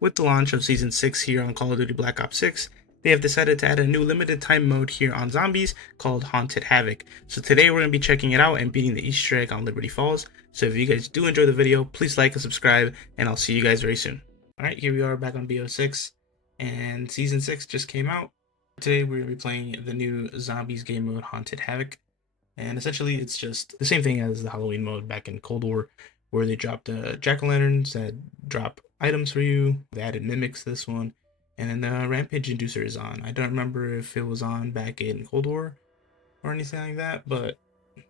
With the launch of Season 6 here on Call of Duty Black Ops 6, they have decided to add a new limited time mode here on zombies called Haunted Havoc. So today we're going to be checking it out and beating the Easter egg on Liberty Falls. So if you guys do enjoy the video, please like and subscribe, and I'll see you guys very soon. Alright, here we are back on BO6, and Season 6 just came out. Today we're going to be playing the new Zombies game mode, Haunted Havoc. And essentially it's just the same thing as the Halloween mode back in Cold War, where they dropped jack-o'-lanterns that drop items for you. They added mimics this one, and then the Rampage Inducer is on. I don't remember if it was on back in Cold War or anything like that, but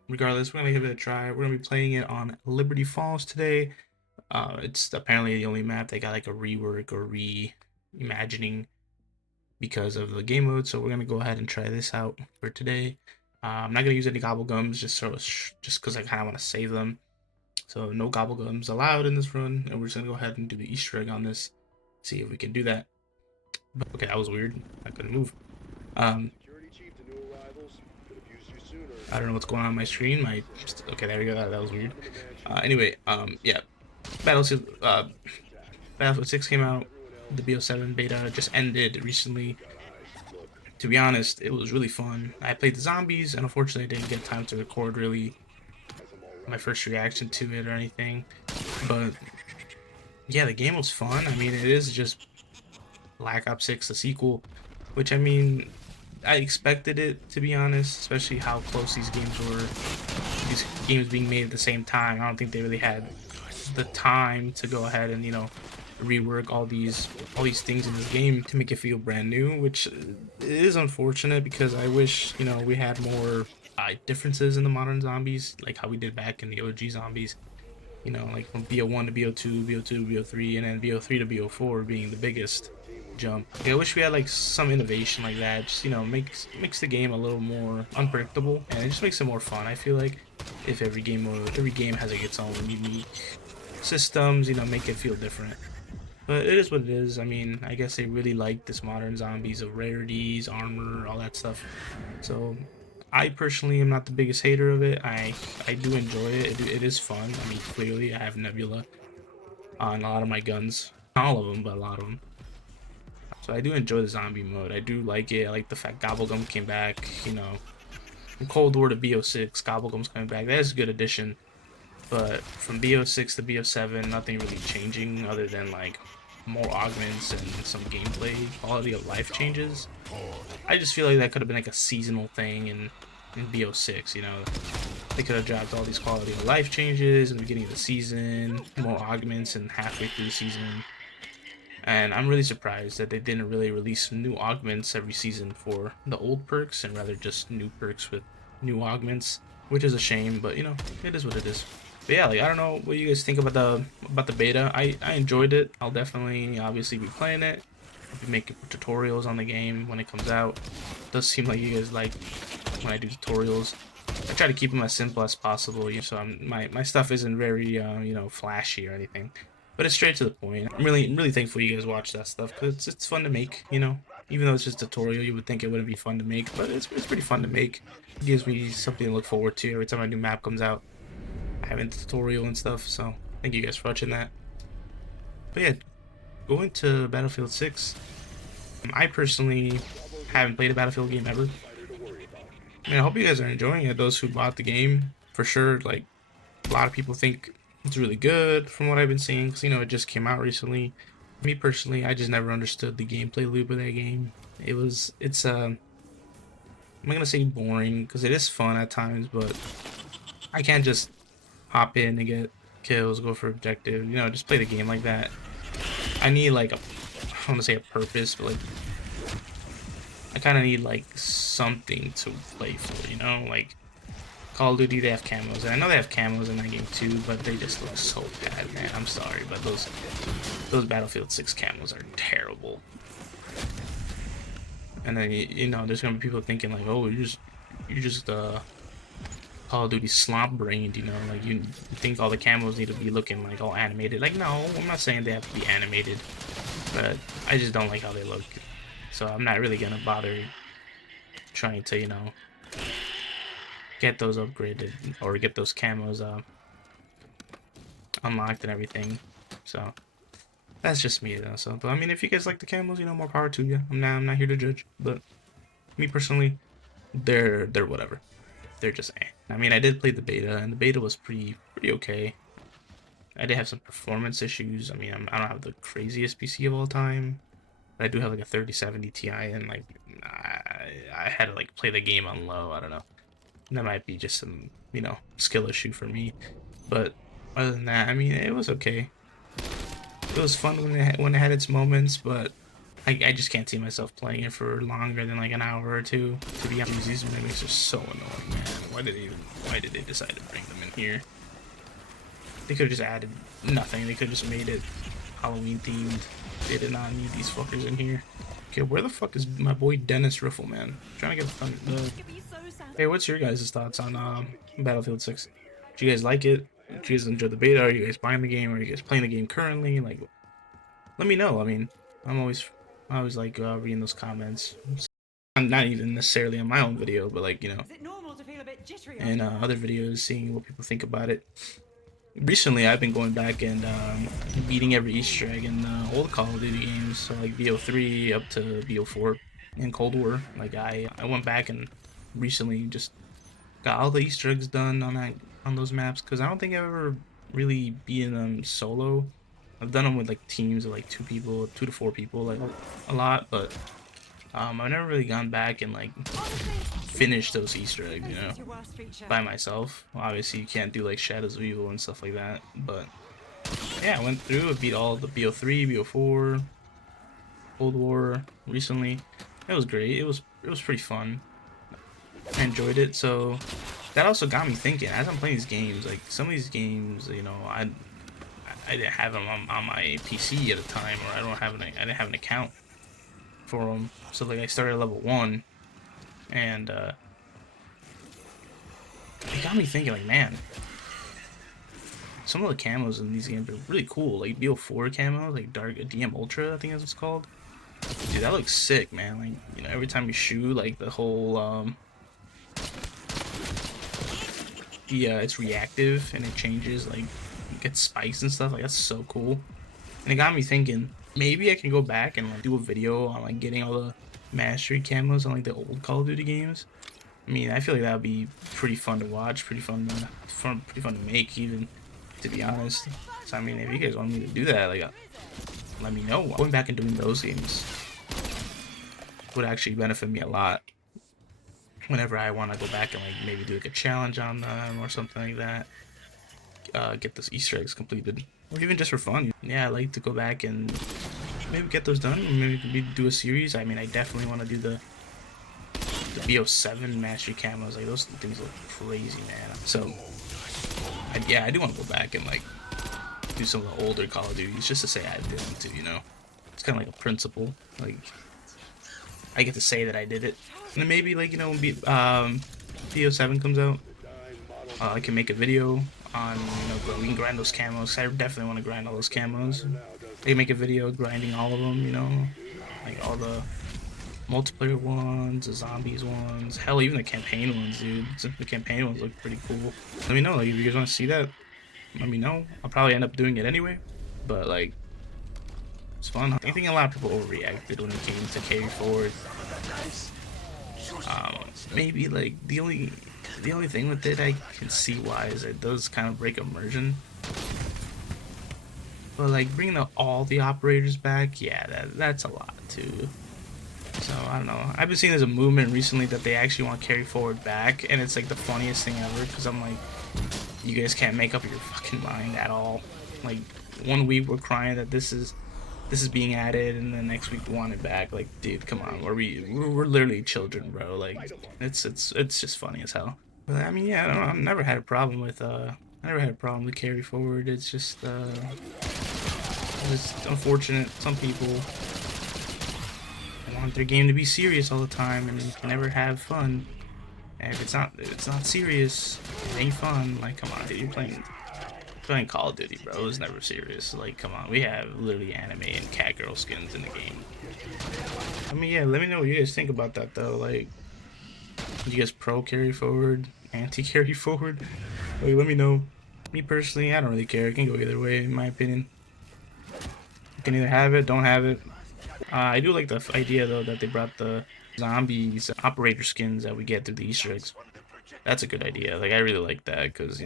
regardless, we're gonna give it a try. We're gonna be playing it on Liberty Falls today. It's apparently the only map that got like a rework or reimagining because of the game mode, so we're gonna go ahead and try this out for today. I'm not gonna use any gobblegums just because I kind of want to save them. So no gobblegums allowed in this run, and we're just gonna go ahead and do the Easter egg on this. See if we can do that. But, okay, that was weird. I couldn't move. I don't know what's going on my screen. Okay, there we go. That was weird. Anyway, yeah, Battlefield 6 came out. The BO7 beta just ended recently. To be honest, it was really fun. I played the zombies, and unfortunately I didn't get time to record really my first reaction to it or anything. But yeah, the game was fun. I mean, it is just Black Ops 6, the sequel, which I mean, I expected it, to be honest, especially how close these games were. These games being made at the same time. I don't think they really had the time to go ahead and, you know, rework all these things in this game to make it feel brand new, which is unfortunate because I wish, you know, we had more differences in the modern zombies, like how we did back in the OG zombies. You know, like from BO1 to BO2, BO2 to BO3, and then BO3 to BO4 being the biggest jump. I wish we had like some innovation like that. Just, you know, makes the game a little more unpredictable, and it just makes it more fun. I feel like if every game has like its own unique systems, you know, make it feel different. But it is what it is. I mean, I guess they really like this modern zombies of rarities, armor, all that stuff. So I personally am not the biggest hater of it. I do enjoy it. It is fun. I mean, clearly I have Nebula on a lot of my guns. Not all of them, but a lot of them. So I do enjoy the zombie mode. I do like it. I like the fact Gobblegum came back, you know. From Cold War to BO6, Gobblegum's coming back. That is a good addition. But from BO6 to BO7, nothing really changing other than like more augments and some gameplay quality of life changes. I just feel like that could have been like a seasonal thing in BO6, you know. They could have dropped all these quality of life changes in the beginning of the season, more augments and halfway through the season. And I'm really surprised that they didn't really release new augments every season for the old perks, and rather just new perks with new augments, which is a shame, but you know, it is what it is. But yeah, like I don't know what you guys think about the beta. I enjoyed it. I'll definitely obviously be playing it. I'll be making tutorials on the game when it comes out. It does seem like you guys like when I do tutorials. I try to keep them as simple as possible, you know, so my stuff isn't very you know, flashy or anything, but it's straight to the point. I'm really thankful you guys watch that stuff because it's fun to make, you know. Even though it's just a tutorial, you would think it wouldn't be fun to make, but it's pretty fun to make. It gives me something to look forward to every time a new map comes out. Having the tutorial and stuff, so thank you guys for watching that. But yeah, going to Battlefield 6, I personally haven't played a Battlefield game ever. I mean, I hope you guys are enjoying it, those who bought the game, for sure. Like, a lot of people think it's really good from what I've been seeing, because, you know, it just came out recently. Me personally, I just never understood the gameplay loop of that game. I'm not gonna say boring, because it is fun at times, but I can't just hop in and get kills, go for objective, you know, just play the game like that. I need like I want to say a purpose, but like I kind of need like something to play for, you know. Like Call of Duty, they have camos, and I know they have camos in that game too, but they just look so bad, man. I'm sorry, but those Battlefield 6 camos are terrible. And then you know, there's gonna be people thinking like, oh, you're just Call of Duty slop brained, you know, like you think all the camos need to be looking like all animated. Like, no, I'm not saying they have to be animated, but I just don't like how they look. So I'm not really gonna bother trying to, you know, get those upgraded or get those camos unlocked and everything. So That's just me though. So, but I mean, if you guys like the camos, you know, more power to you. I'm not here to judge, but me personally, they're whatever. They're just eh. I mean, I did play the beta, and the beta was pretty okay. I did have some performance issues. I mean, I don't have the craziest PC of all time, but I do have like a 3070 Ti, and like I had to like play the game on low. I don't know. That might be just some, you know, skill issue for me. But other than that, I mean, it was okay. It was fun when it had its moments, but I just can't see myself playing it for longer than like an hour or two. To be honest, these mimics are so annoying, man. Why did they decide to bring them in here? They could have just added nothing. They could have just made it Halloween themed. They did not need these fuckers in here. Okay, where the fuck is my boy Dennis Riffle, man? I'm trying to get the. Hey, what's your guys' thoughts on Battlefield 6? Do you guys like it? Do you guys enjoy the beta? Are you guys buying the game? Are you guys playing the game currently? Like, let me know. I mean, I always like reading those comments. I'm not even necessarily in my own video, but like, you know, and other videos, seeing what people think about it. Recently, I've been going back and beating every Easter egg in old Call of Duty games, so like BO3 up to BO4 in Cold War. Like I went back and recently just got all the Easter eggs done on those maps because I don't think I've ever really beaten them solo. I've done them with like teams of like 2 people, 2 to 4 people, like a lot, but I've never really gone back and like finished those Easter eggs, you know, by myself. Well, obviously, you can't do like Shadows of Evil and stuff like that, but yeah, I went through. I beat all the BO3, BO4, Cold War recently. It was great. It was pretty fun. I enjoyed it. So that also got me thinking. As I'm playing these games, like some of these games, you know, I didn't have them on my PC at the time, or I didn't have an account for them. So like I started at level 1, and it got me thinking, like, man, some of the camos in these games are really cool. Like BO4 camo, like Dark DM Ultra, I think that's what it's called. Dude, that looks sick, man. Like, you know, every time you shoot, like the whole it's reactive and it changes, like it gets spikes and stuff. Like that's so cool. And it got me thinking, maybe I can go back and like do a video on like getting all the mastery camos on like the old Call of Duty games. I mean, I feel like that would be pretty fun to watch, pretty fun to make, even, to be honest. So I mean, if you guys want me to do that, like, let me know. Going back and doing those games would actually benefit me a lot. Whenever I want to go back and like maybe do like a challenge on them or something like that, get those Easter eggs completed, or even just for fun. Yeah, I like to go back and maybe get those done. Maybe do a series. I mean, I definitely want to do the BO7 mastery camos. Like those things look crazy, man. So yeah, I do want to go back and like do some of the older Call of Duties just to say I did them too, you know. It's kind of like a principle. Like I get to say that I did it, and then maybe like, you know, when BO7 comes out, I can make a video on, you know, we can grind those camos. I definitely want to grind all those camos. I can make a video grinding all of them, you know, like all the multiplayer ones, the zombies ones, hell, even the campaign ones, dude. The campaign ones look pretty cool. Let me know, like, if you guys want to see that, let me know. I'll probably end up doing it anyway, but like, it's fun. I think a lot of people overreacted when it came to carry forward. Maybe like the only thing with it I can see why is it does kind of break immersion. But like bringing all the operators back, yeah, that's a lot too. So I don't know. I've been seeing there's a movement recently that they actually want to carry forward back, and it's like the funniest thing ever because I'm like, you guys can't make up your fucking mind at all. Like 1 week we're crying that this is being added, and then next week we want it back. Like, dude, come on, we're literally children, bro. Like, it's just funny as hell. But I mean, yeah, I don't know, I've never had a problem with carry forward. It's just it's unfortunate. Some people want their game to be serious all the time and never have fun. And if it's not serious, it ain't fun. Like, come on, dude, you're playing Call of Duty, bro. It's never serious. Like, come on, we have literally anime and cat girl skins in the game. I mean, yeah, let me know what you guys think about that though. Like, you guys pro carry forward, anti carry forward? Like, let me know. Me personally, I don't really care. It can go either way, in my opinion. You can either have it, don't have it. I do like the idea though that they brought the zombies operator skins that we get through the Easter eggs. That's a good idea. Like I really like that because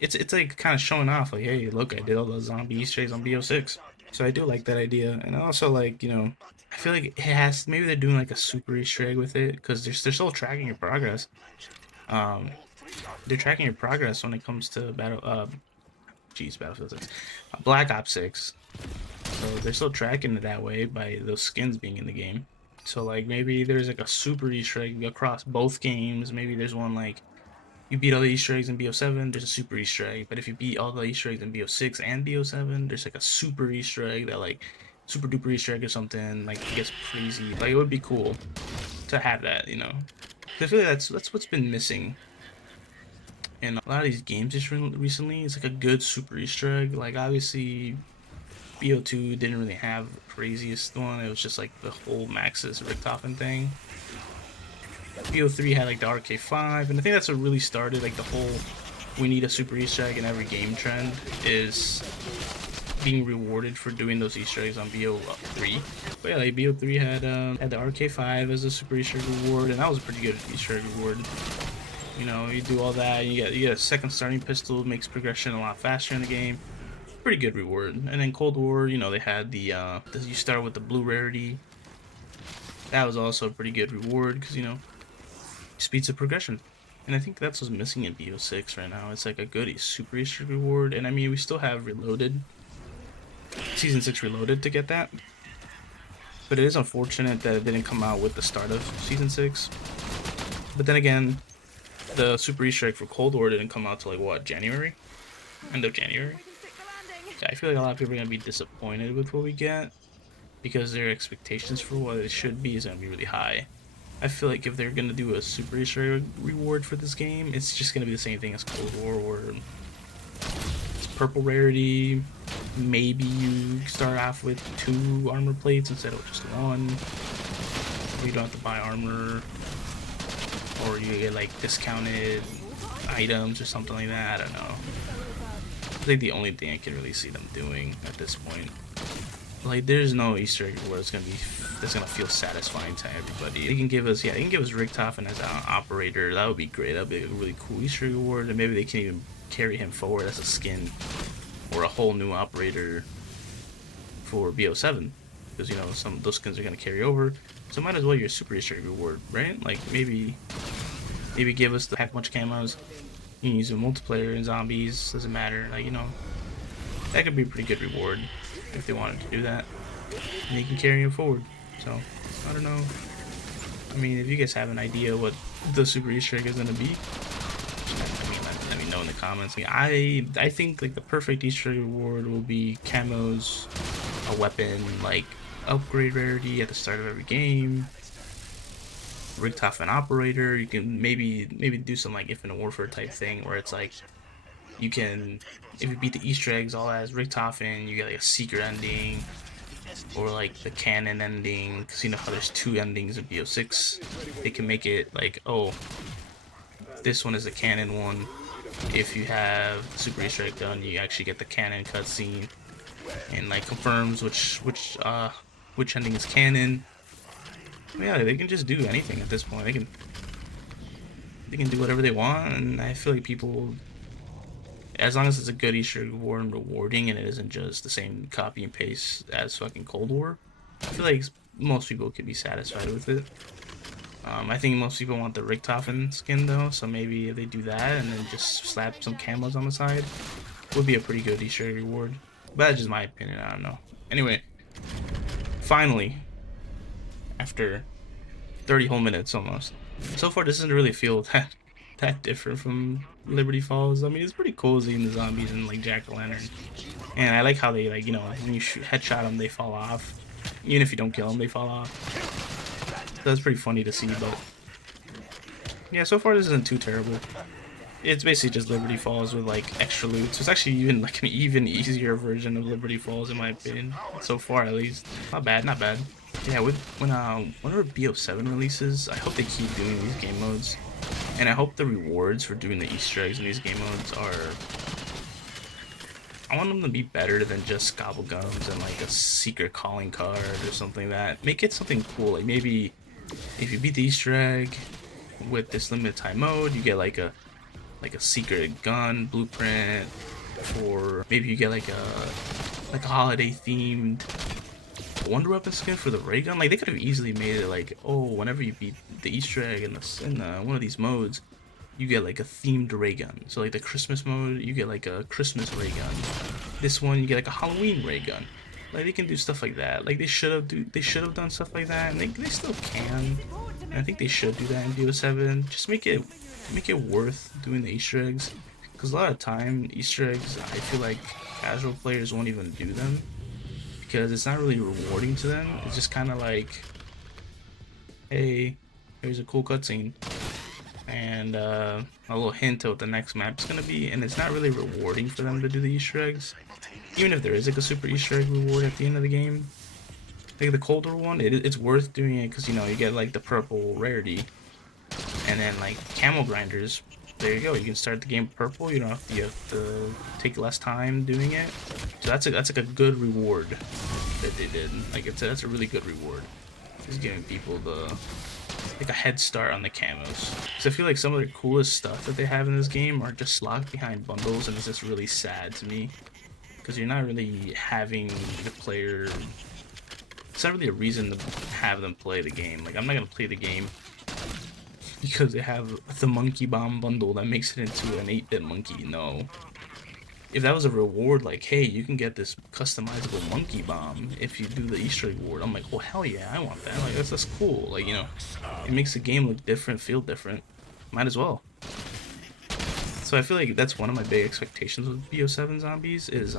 it's like kind of showing off. Like, hey, look, I did all those zombie Easter eggs on BO6. So I do like that idea, and I also like I feel like it has maybe they're doing like a super Easter egg with it because they're still tracking your progress. Um, they're tracking your progress when it comes to Battlefield 6, Black Ops 6. So they're still tracking it that way by those skins being in the game. So like maybe there's like a super Easter egg across both games. Maybe there's one like you beat all the Easter eggs in BO7, there's a super Easter egg. But if you beat all the Easter eggs in BO6 and BO7, there's like a super Easter egg that like super duper Easter egg or something like it gets crazy. Like it would be cool to have that, you know. I feel like that's what's been missing in a lot of these games just recently. It's like a good super Easter egg. Like obviously BO2 didn't really have the craziest one. It was just like the whole Maxis Richtofen thing. BO3 had like the RK5, and I think that's what really started like the whole we need a super Easter egg in every game trend is being rewarded for doing those Easter eggs on BO3. But yeah, like BO3 had the RK5 as a super Easter egg reward, and that was a pretty good Easter egg reward. You know, you do all that, and you get a second starting pistol, makes progression a lot faster in the game. Pretty good reward. And then Cold War, you know, they had you start with the blue rarity. That was also a pretty good reward because speeds of progression. And I think that's what's missing in BO6 right now. It's like a good super Easter reward, and I mean we still have Reloaded, Season 6 Reloaded to get that. But it is unfortunate that it didn't come out with the start of Season 6. But then again, the super Easter egg for Cold War didn't come out till like what, January? End of January. I feel like a lot of people are going to be disappointed with what we get because their expectations for what it should be is going to be really high. I feel like if they're going to do a super Easter reward for this game, it's just going to be the same thing as Cold War, where it's purple rarity. Maybe you start off with 2 armor plates instead of just 1. Or you don't have to buy armor, or you get like discounted items or something like that. I don't know. I think the only thing I can really see them doing at this point, like, there's no Easter egg where that's gonna feel satisfying to everybody. They can give us Richtofen as an operator. That would be great. That'd be a really cool Easter egg reward, and maybe they can even carry him forward as a skin or a whole new operator for BO7, because some of those skins are gonna carry over. So might as well your super Easter egg reward, right? Like maybe give us the pack a bunch of camos. You can use a multiplayer in zombies, doesn't matter. Like, that could be a pretty good reward if they wanted to do that. And they can carry him forward. So, I don't know. I mean, if you guys have an idea what the super Easter egg is going to be, let me know in the comments. Like, I think like the perfect Easter egg reward will be camos, a weapon, like upgrade rarity at the start of every game, Richtofen operator. You can maybe do some like Infinite Warfare type thing where it's like you can, if you beat the Easter eggs all as Richtofen, you get like a secret ending or like the canon ending, because you know how there's 2 endings in BO6. They can make it like, oh, this one is the canon one. If you have super Easter egg done, you actually get the canon cutscene and like confirms which ending is canon. Yeah, they can just do anything at this point. They can do whatever they want, and I feel like people, as long as it's a good Easter egg reward and rewarding, and it isn't just the same copy and paste as fucking Cold War, I feel like most people could be satisfied with it. I think most people want the Richtofen skin though, so maybe if they do that and then just slap some camos on the side, would be a pretty good Easter egg reward. But that's just my opinion. I don't know. Anyway, finally, after 30 whole minutes almost. So far, this doesn't really feel that different from Liberty Falls. I mean, it's pretty cool seeing the zombies and like jack-o'-lantern, and I like how they like when you headshot them, they fall off. Even if you don't kill them, they fall off. So that's pretty funny to see. But yeah, so far this isn't too terrible. It's basically just Liberty Falls with like extra loot. So it's actually even like an even easier version of Liberty Falls in my opinion. So far, at least. Not bad, not bad. Yeah, whenever BO7 releases, I hope they keep doing these game modes, and I hope the rewards for doing the Easter eggs in these game modes are I want them to be better than just gobble gums and like a secret calling card or something like that. Make it something cool. Like maybe if you beat the Easter egg with this limited time mode, you get like a secret gun blueprint, or maybe you get like a holiday themed Wonder Weapon skin for the ray gun. Like they could have easily made it like, oh, whenever you beat the Easter egg in one of these modes, you get like a themed ray gun. So like the Christmas mode, you get like a Christmas ray gun. This one, you get like a Halloween ray gun. Like they can do stuff like that. Like they should have done stuff like that, and they still can. And I think they should do that in BO7. Just make it worth doing the Easter eggs, because a lot of time Easter eggs, I feel like casual players won't even do them because it's not really rewarding to them. It's just kind of like, hey, here's a cool cutscene and a little hint of what the next map's gonna be, and it's not really rewarding for them to do the Easter eggs. Even if there is like a super Easter egg reward at the end of the game, like the colder one, it's worth doing it because, you know, you get like the purple rarity, and then like camel grinders. There you go. You can start the game purple. You have to take less time doing it. So that's like a good reward that they did. Like that's a really good reward. Just giving people like a head start on the camos. So I feel like some of the coolest stuff that they have in this game are just locked behind bundles, and it's just really sad to me because you're not really having the player. It's not really a reason to have them play the game. Like I'm not gonna play the game because they have the Monkey Bomb bundle that makes it into an 8-bit monkey. No. If that was a reward, like, hey, you can get this customizable Monkey Bomb if you do the Easter egg reward, I'm like, well, hell yeah, I want that. Like, that's cool. Like, you know, it makes the game look different, feel different. Might as well. So I feel like that's one of my big expectations with BO7 Zombies is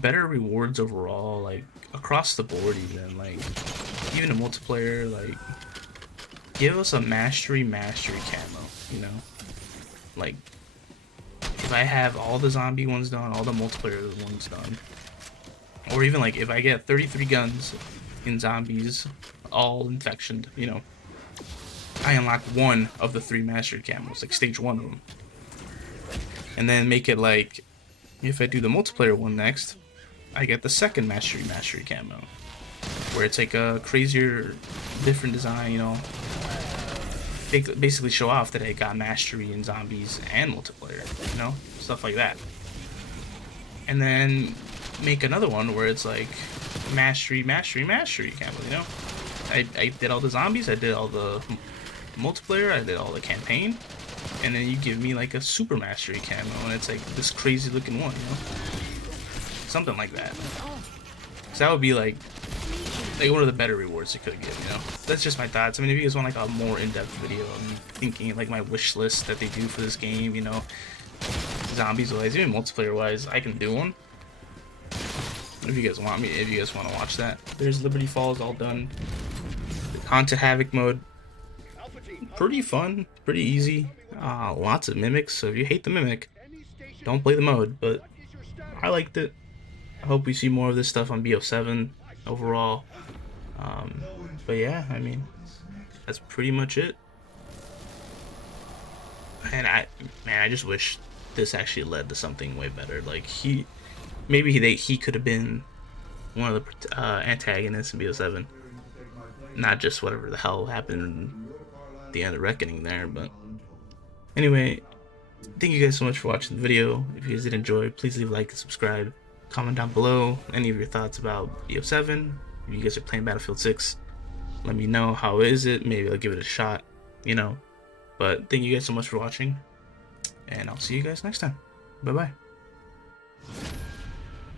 better rewards overall, like across the board, even a multiplayer, like give us a mastery camo, you know? Like, if I have all the zombie ones done, all the multiplayer ones done, or even like if I get 33 guns in zombies, all infectioned, you know, I unlock one of the 3 mastery camos, like stage 1 of them. And then make it like, if I do the multiplayer one next, I get the second mastery camo, where it's like a crazier, different design, you know. Basically show off that I got mastery in zombies and multiplayer, you know, stuff like that. And then make another one where it's like mastery camo, you know. I did all the zombies, I did all the multiplayer, I did all the campaign, and then you give me like a super mastery camo, and it's like this crazy looking one, you know, something like that. So that would be like one of the better rewards you could give, you know. That's just my thoughts. I mean, if you guys want like a more in-depth video, I'm thinking like my wish list that they do for this game, you know, zombies wise, even multiplayer wise, I can do one. If you guys want to watch that. There's Liberty Falls all done. Onto Havoc mode. Pretty fun, pretty easy. Lots of mimics, so if you hate the mimic, don't play the mode, but I liked it. I hope we see more of this stuff on BO7 overall. But yeah, I mean, that's pretty much it. And I just wish this actually led to something way better. Like he could have been one of the antagonists in BO7, not just whatever the hell happened at the end of Reckoning there. But anyway, thank you guys so much for watching the video. If you guys did enjoy, please leave a like and subscribe. Comment down below any of your thoughts about BO7. If you guys are playing Battlefield 6, let me know how is it. Maybe I'll give it a shot, you know. But thank you guys so much for watching, and I'll see you guys next time. Bye bye.